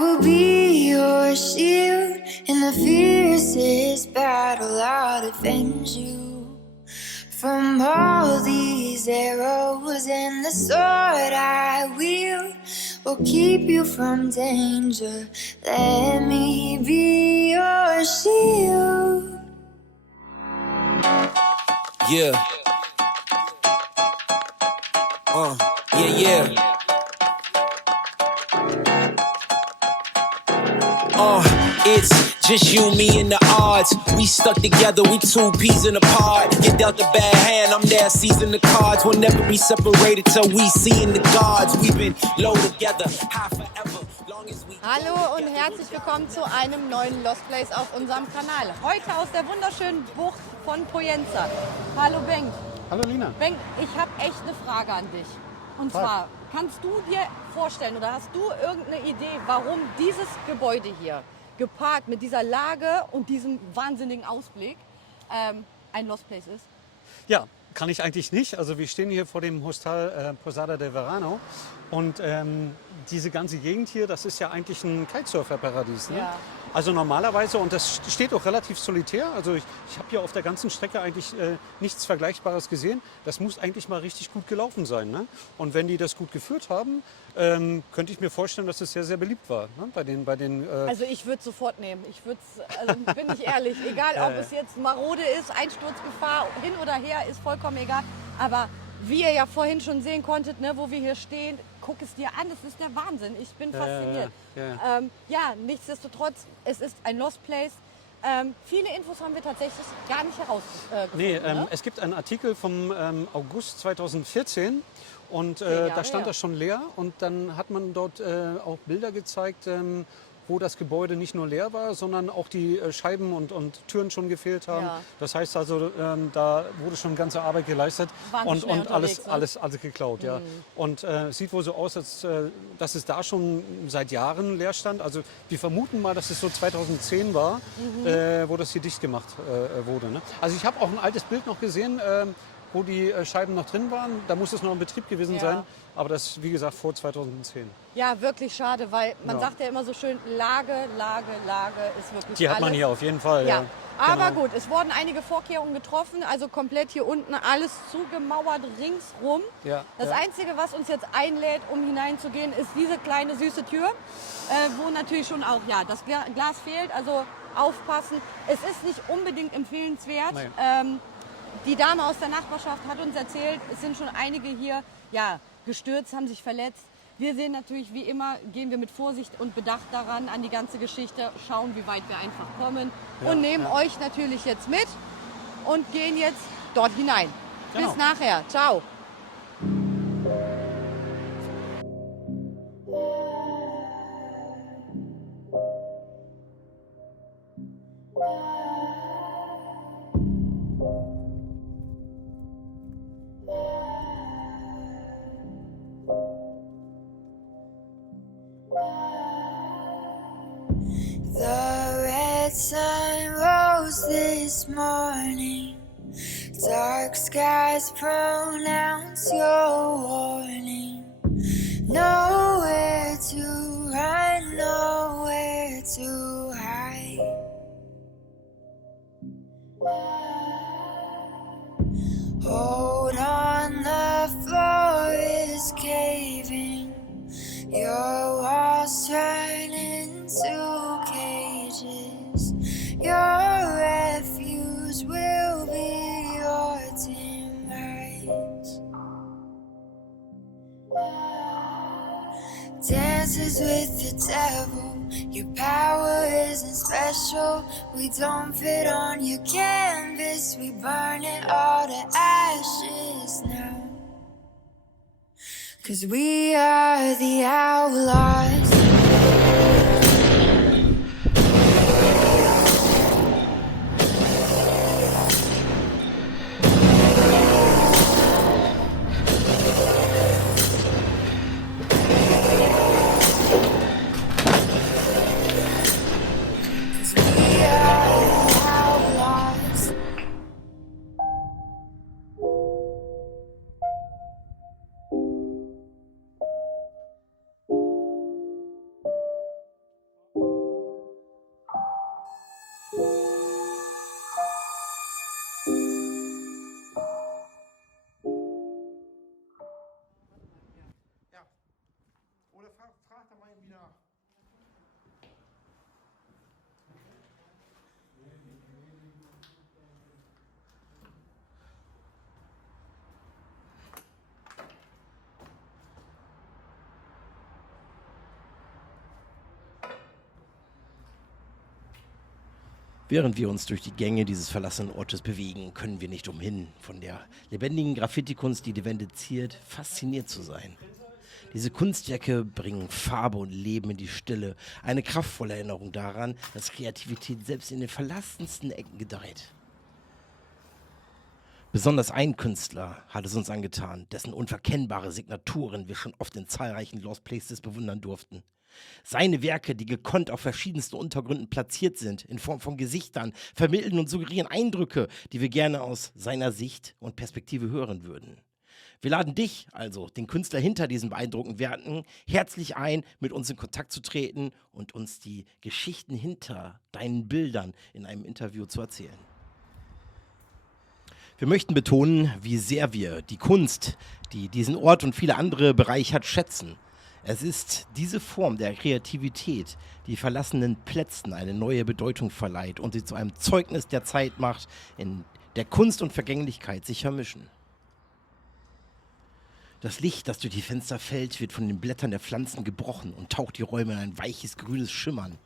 will be your shield in the fiercest battle. I'll defend you from all these arrows, and the sword I wield will keep you from danger. Let me be your shield. Yeah. Yeah. It's just you, me, and the odds. We stuck together, we two peas in a pod. You dealt a bad hand, I'm there seizing the cards. We'll never be separated till we see in the gods. We've been low together, high forever. Hallo und herzlich willkommen zu einem neuen Lost Place auf unserem Kanal. Heute aus der wunderschönen Bucht von Poyenza. Hallo Bengt. Hallo Lina. Bengt, ich habe echt eine Frage an dich. Und zwar, kannst du dir vorstellen oder hast du irgendeine Idee, warum dieses Gebäude hier, gepaart mit dieser Lage und diesem wahnsinnigen Ausblick, ein Lost Place ist? Ja, kann ich eigentlich nicht. Also wir stehen hier vor dem Hostel Posada de Verano und diese ganze Gegend hier, das ist ja eigentlich ein Kitesurfer-Paradies. Ne? Ja. Also normalerweise, und das steht auch relativ solitär, also ich habe hier auf der ganzen Strecke eigentlich nichts Vergleichbares gesehen. Das muss eigentlich mal richtig gut gelaufen sein. Ne? Und wenn die das gut geführt haben, könnte ich mir vorstellen, dass es sehr, sehr beliebt war. Ne? Bei den, Also ich würde es sofort nehmen. Also bin ich ehrlich, egal ob es jetzt marode ist, Einsturzgefahr, hin oder her, ist vollkommen egal. Aber wie ihr ja vorhin schon sehen konntet, ne, wo wir hier stehen, guck es dir an, das ist der Wahnsinn. Ich bin fasziniert. Ja, nichtsdestotrotz, es ist ein Lost Place. Viele Infos haben wir tatsächlich gar nicht herausgefunden. Ne? Es gibt einen Artikel vom August 2014 und da stand das schon leer. Und dann hat man dort auch Bilder gezeigt, wo das Gebäude nicht nur leer war, sondern auch die Scheiben und Türen schon gefehlt haben. Ja. Das heißt also, da wurde schon ganze Arbeit geleistet und alles geklaut. Ja. Und sieht wohl so aus, dass es da schon seit Jahren leer stand. Also wir vermuten mal, dass es so 2010 war, wo das hier dicht gemacht wurde. Ne? Also ich habe auch ein altes Bild noch gesehen, wo die Scheiben noch drin waren. Da muss es noch in Betrieb gewesen sein. Aber das, wie gesagt, vor 2010. Ja, wirklich schade, weil man sagt ja immer so schön, Lage ist wirklich die hat man hier auf jeden Fall. Ja. Aber genau. gut, es wurden einige Vorkehrungen getroffen, also komplett hier unten alles zugemauert ringsrum. Ja, das Einzige, was uns jetzt einlädt, um hineinzugehen, ist diese kleine süße Tür, wo natürlich schon auch das Glas fehlt, also aufpassen. Es ist nicht unbedingt empfehlenswert. Die Dame aus der Nachbarschaft hat uns erzählt, es sind schon einige hier gestürzt, haben sich verletzt. Wir sehen natürlich, wie immer, gehen wir mit Vorsicht und Bedacht daran, an die ganze Geschichte, schauen, wie weit wir einfach kommen und nehmen euch natürlich jetzt mit und gehen jetzt dort hinein. Genau. Bis nachher. Ciao. The red sun rose this morning. Dark skies pronounce your warning. Nowhere to run, nowhere to hide. Hold on, the floor is caving. Your walls turn into cages. Your refuge will be your demise. Dances with the devil. Your power isn't special. We don't fit on your canvas. We burn it all to ashes now. 'Cause we are the outlaws. Während wir uns durch die Gänge dieses verlassenen Ortes bewegen, können wir nicht umhin, von der lebendigen Graffiti-Kunst, die die Wände ziert, fasziniert zu sein. Diese Kunstwerke bringen Farbe und Leben in die Stille, eine kraftvolle Erinnerung daran, dass Kreativität selbst in den verlassensten Ecken gedeiht. Besonders ein Künstler hat es uns angetan, dessen unverkennbare Signaturen wir schon oft in zahlreichen Lost Places bewundern durften. Seine Werke, die gekonnt auf verschiedensten Untergründen platziert sind, in Form von Gesichtern, vermitteln und suggerieren Eindrücke, die wir gerne aus seiner Sicht und Perspektive hören würden. Wir laden dich, also den Künstler hinter diesen beeindruckenden Werken, herzlich ein, mit uns in Kontakt zu treten und uns die Geschichten hinter deinen Bildern in einem Interview zu erzählen. Wir möchten betonen, wie sehr wir die Kunst, die diesen Ort und viele andere bereichert, schätzen. Es ist diese Form der Kreativität, die verlassenen Plätzen eine neue Bedeutung verleiht und sie zu einem Zeugnis der Zeit macht, in der Kunst und Vergänglichkeit sich vermischen. Das Licht, das durch die Fenster fällt, wird von den Blättern der Pflanzen gebrochen und taucht die Räume in ein weiches, grünes Schimmern.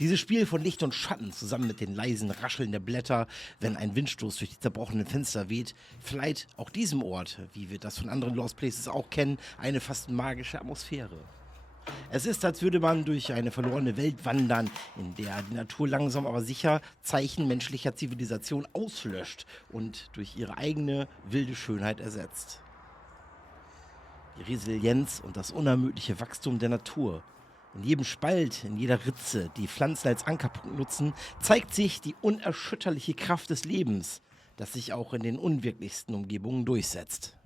Dieses Spiel von Licht und Schatten zusammen mit den leisen Rascheln der Blätter, wenn ein Windstoß durch die zerbrochenen Fenster weht, verleiht auch diesem Ort, wie wir das von anderen Lost Places auch kennen, eine fast magische Atmosphäre. Es ist, als würde man durch eine verlorene Welt wandern, in der die Natur langsam aber sicher Zeichen menschlicher Zivilisation auslöscht und durch ihre eigene wilde Schönheit ersetzt. Die Resilienz und das unermüdliche Wachstum der Natur. In jedem Spalt, in jeder Ritze, die Pflanzen als Ankerpunkt nutzen, zeigt sich die unerschütterliche Kraft des Lebens, das sich auch in den unwirklichsten Umgebungen durchsetzt.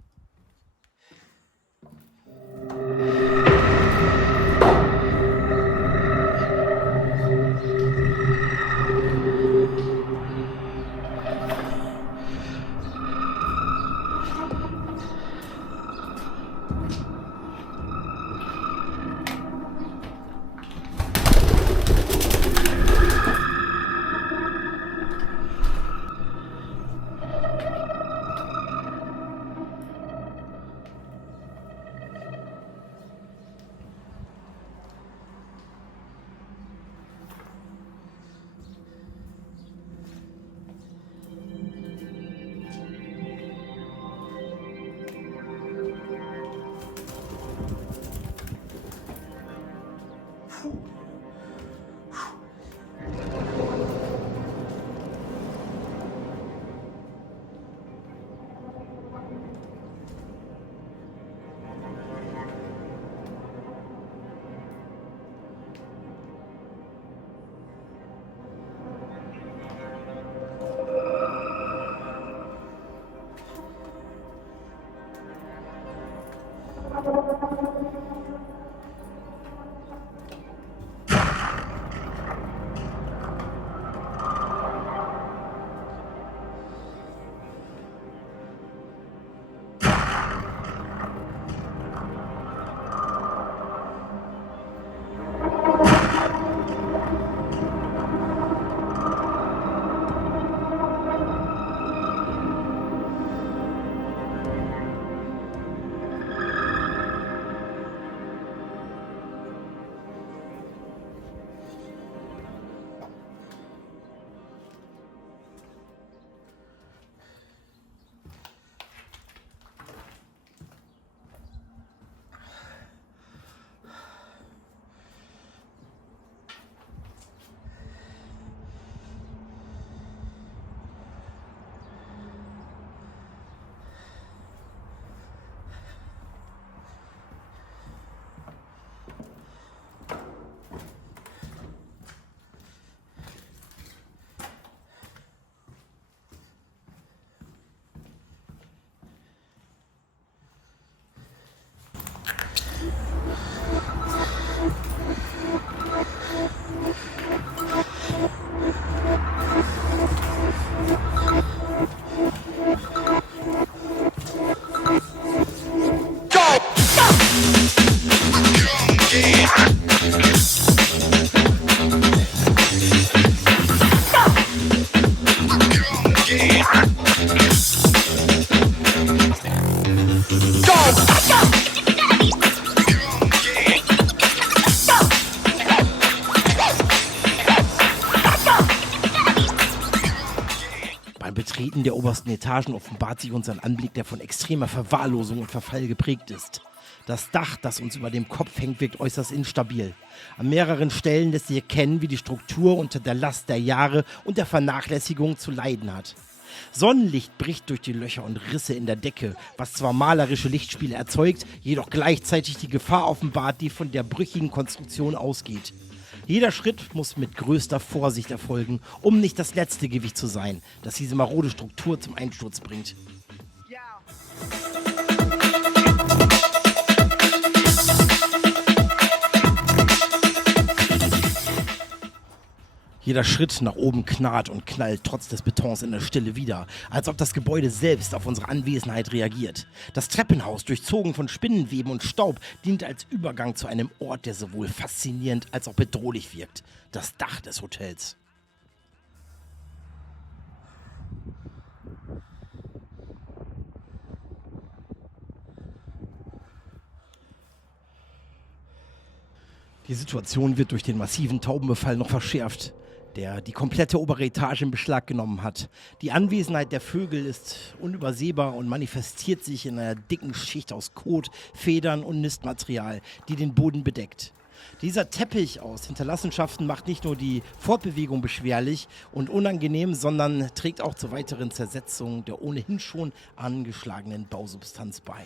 Gableriten der obersten Etagen offenbart sich uns ein Anblick, der von extremer Verwahrlosung und Verfall geprägt ist. Das Dach, das uns über dem Kopf hängt, wirkt äußerst instabil. An mehreren Stellen lässt sich erkennen, wie die Struktur unter der Last der Jahre und der Vernachlässigung zu leiden hat. Sonnenlicht bricht durch die Löcher und Risse in der Decke, was zwar malerische Lichtspiele erzeugt, jedoch gleichzeitig die Gefahr offenbart, die von der brüchigen Konstruktion ausgeht. Jeder Schritt muss mit größter Vorsicht erfolgen, um nicht das letzte Gewicht zu sein, das diese marode Struktur zum Einsturz bringt. Jeder Schritt nach oben knarrt und knallt trotz des Betons in der Stille wieder, als ob das Gebäude selbst auf unsere Anwesenheit reagiert. Das Treppenhaus, durchzogen von Spinnenweben und Staub, dient als Übergang zu einem Ort, der sowohl faszinierend als auch bedrohlich wirkt. Das Dach des Hotels. Die Situation wird durch den massiven Taubenbefall noch verschärft, der die komplette obere Etage in Beschlag genommen hat. Die Anwesenheit der Vögel ist unübersehbar und manifestiert sich in einer dicken Schicht aus Kot, Federn und Nistmaterial, die den Boden bedeckt. Dieser Teppich aus Hinterlassenschaften macht nicht nur die Fortbewegung beschwerlich und unangenehm, sondern trägt auch zur weiteren Zersetzung der ohnehin schon angeschlagenen Bausubstanz bei.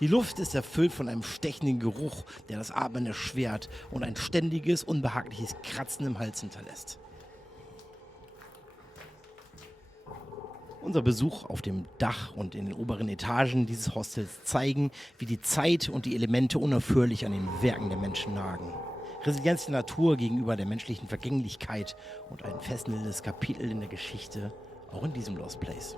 Die Luft ist erfüllt von einem stechenden Geruch, der das Atmen erschwert und ein ständiges, unbehagliches Kratzen im Hals hinterlässt. Unser Besuch auf dem Dach und in den oberen Etagen dieses Hostels zeigen, wie die Zeit und die Elemente unaufhörlich an den Werken der Menschen nagen. Resilienz der Natur gegenüber der menschlichen Vergänglichkeit und ein fesselndes Kapitel in der Geschichte, auch in diesem Lost Place.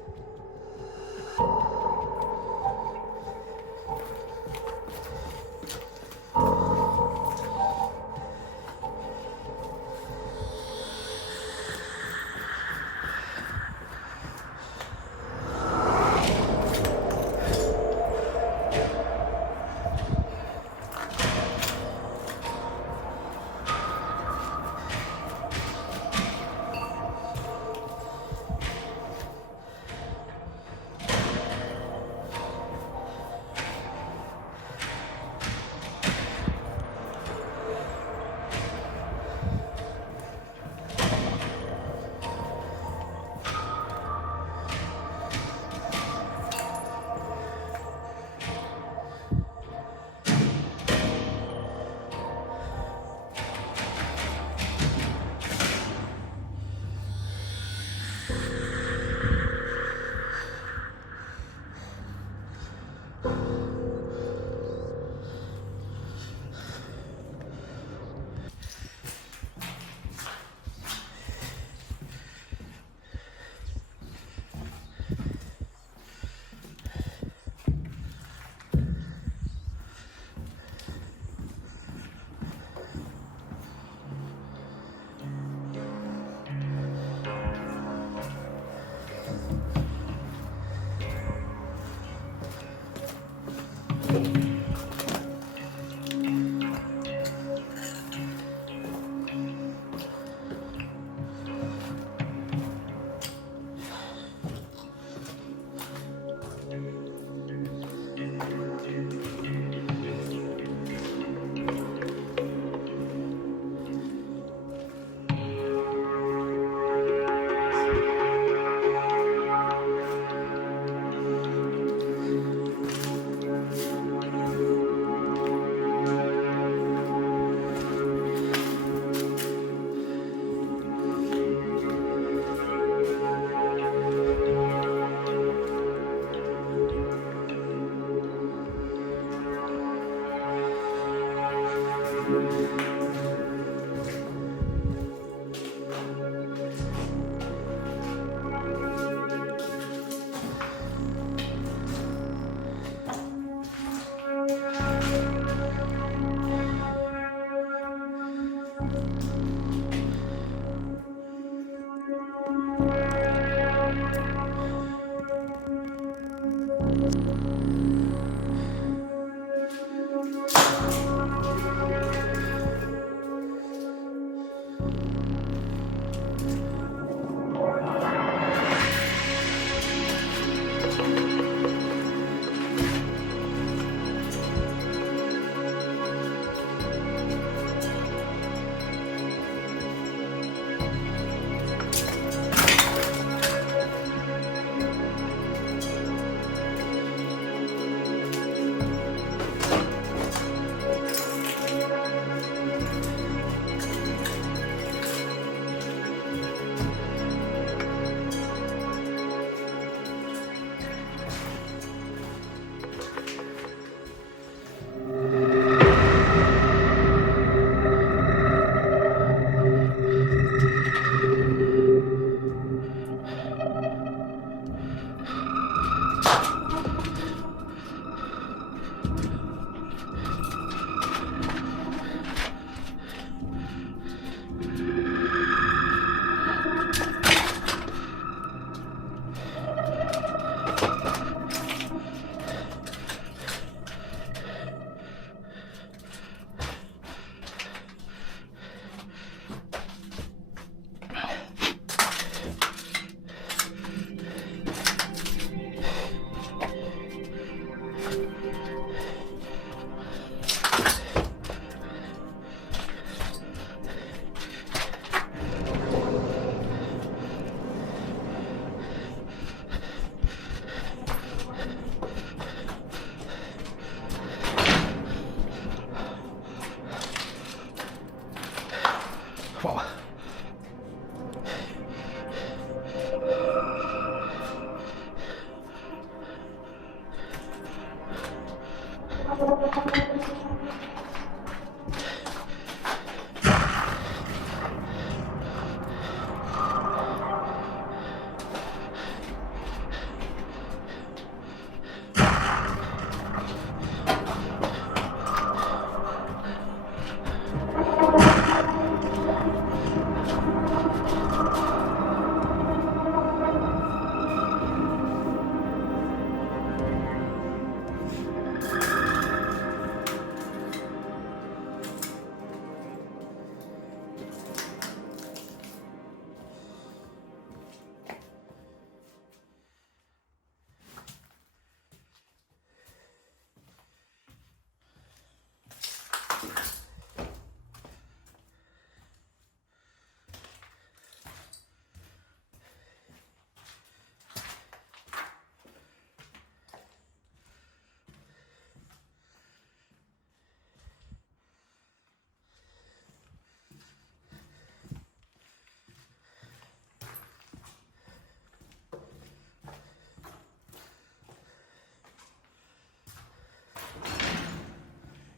Wow.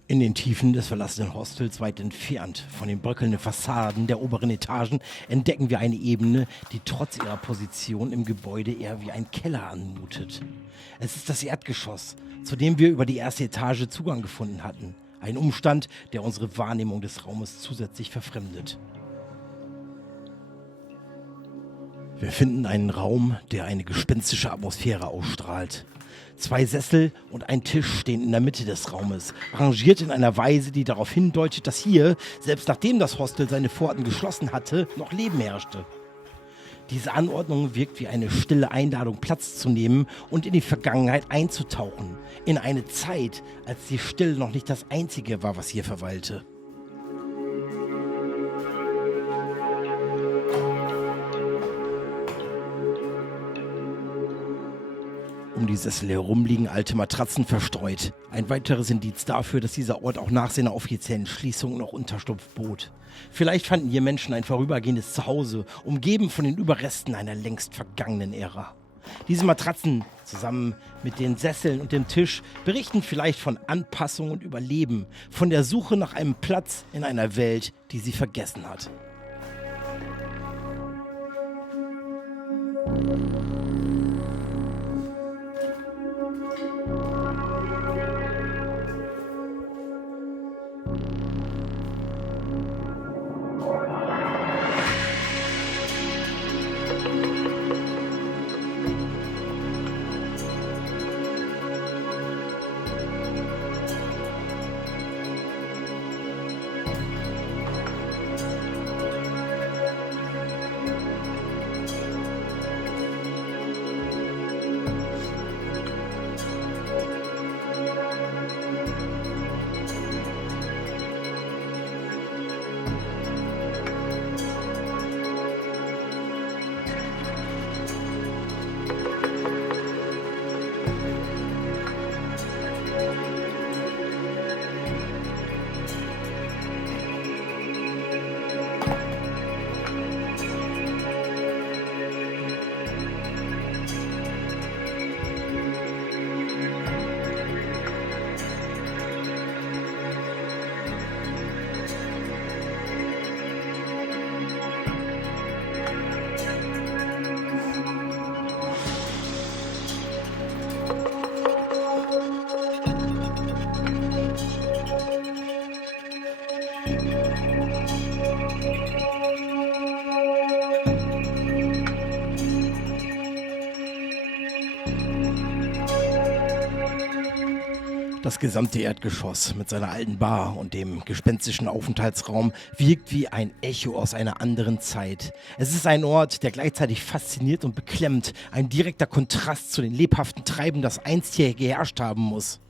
In den Tiefen des verlassenen Hostels, weit entfernt von den bröckelnden Fassaden der oberen Etagen, entdecken wir eine Ebene, die trotz ihrer Position im Gebäude eher wie ein Keller anmutet. Es ist das Erdgeschoss, zu dem wir über die erste Etage Zugang gefunden hatten. Ein Umstand, der unsere Wahrnehmung des Raumes zusätzlich verfremdet. Wir finden einen Raum, der eine gespenstische Atmosphäre ausstrahlt. 2 Sessel und ein Tisch stehen in der Mitte des Raumes, arrangiert in einer Weise, die darauf hindeutet, dass hier, selbst nachdem das Hostel seine Pforten geschlossen hatte, noch Leben herrschte. Diese Anordnung wirkt wie eine stille Einladung, Platz zu nehmen und in die Vergangenheit einzutauchen. In eine Zeit, als die Stille noch nicht das Einzige war, was hier verweilte. Um die Sessel herum liegen alte Matratzen verstreut. Ein weiteres Indiz dafür, dass dieser Ort auch nach seiner offiziellen Schließung noch Unterschlupf bot. Vielleicht fanden hier Menschen ein vorübergehendes Zuhause, umgeben von den Überresten einer längst vergangenen Ära. Diese Matratzen, zusammen mit den Sesseln und dem Tisch, berichten vielleicht von Anpassung und Überleben, von der Suche nach einem Platz in einer Welt, die sie vergessen hat. Das gesamte Erdgeschoss mit seiner alten Bar und dem gespenstischen Aufenthaltsraum wirkt wie ein Echo aus einer anderen Zeit. Es ist ein Ort, der gleichzeitig fasziniert und beklemmt, ein direkter Kontrast zu den lebhaften Treiben, das einst hier geherrscht haben muss.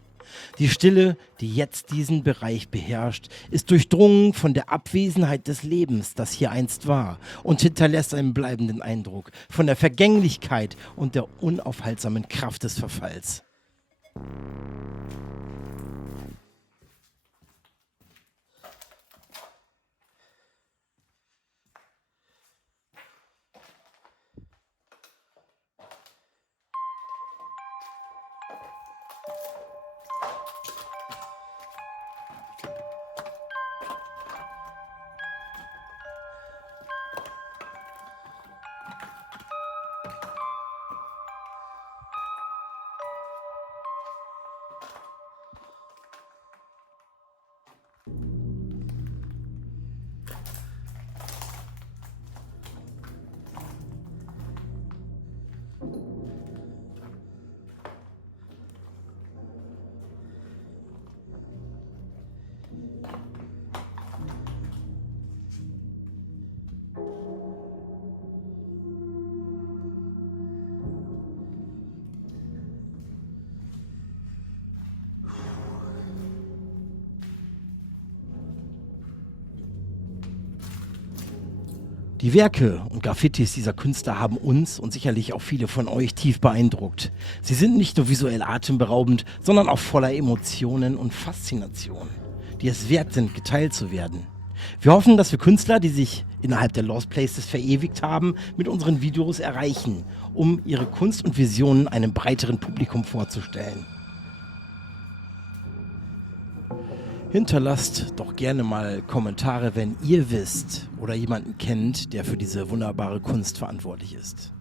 Die Stille, die jetzt diesen Bereich beherrscht, ist durchdrungen von der Abwesenheit des Lebens, das hier einst war, und hinterlässt einen bleibenden Eindruck von der Vergänglichkeit und der unaufhaltsamen Kraft des Verfalls. Die Werke und Graffitis dieser Künstler haben uns und sicherlich auch viele von euch tief beeindruckt. Sie sind nicht nur visuell atemberaubend, sondern auch voller Emotionen und Faszination, die es wert sind, geteilt zu werden. Wir hoffen, dass wir Künstler, die sich innerhalb der Lost Places verewigt haben, mit unseren Videos erreichen, um ihre Kunst und Visionen einem breiteren Publikum vorzustellen. Hinterlasst doch gerne mal Kommentare, wenn ihr wisst oder jemanden kennt, der für diese wunderbare Kunst verantwortlich ist.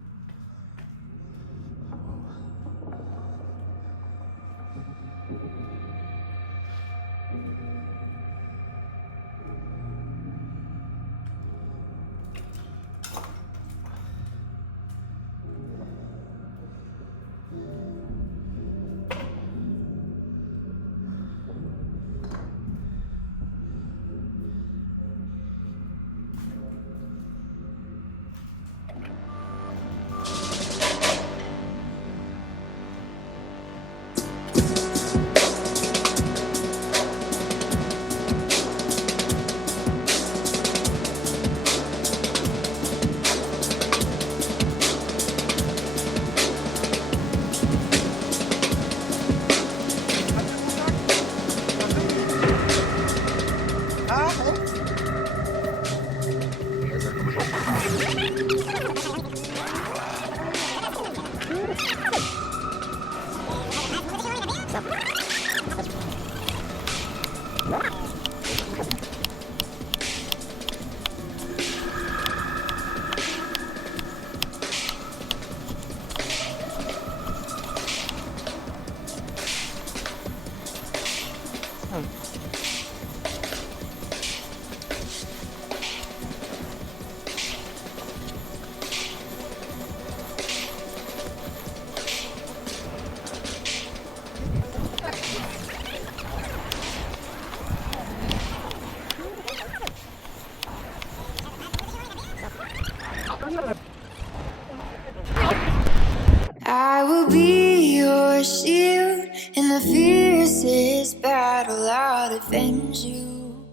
I will be your shield in the fiercest battle. I'll defend you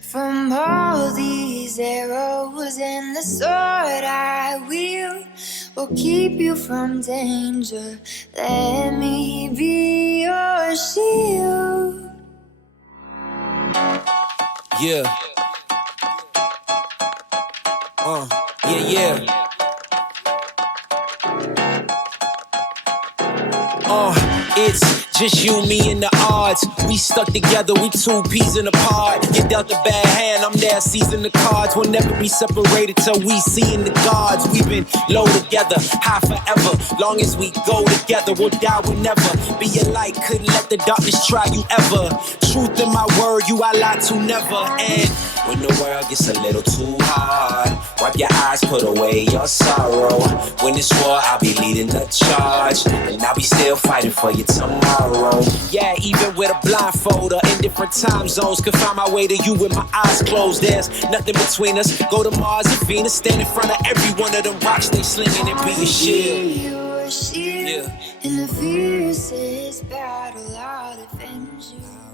from all these arrows, and the sword I wield will keep you from danger. Let me be your shield. Yeah. Yeah. It's just you, me, and the odds. We stuck together, we two peas in a pod. You dealt a bad hand, I'm there seizing the cards. We'll never be separated till we see in the gods. We've been low together, high forever. Long as we go together, we'll die, we'll never be a light. Couldn't let the darkness try you ever. Truth in my word, you I lie to never. And when the world gets a little too hard, wipe your eyes, put away your sorrow. When it's war, I'll be leading the charge, and I'll be still fighting for you tomorrow. Yeah, even with a blindfold or in different time zones, could find my way to you with my eyes closed. There's nothing between us. Go to Mars and Venus, stand in front of every one of them rocks they slinging and be a shield. Your shield in the fiercest battle. I'll defend you.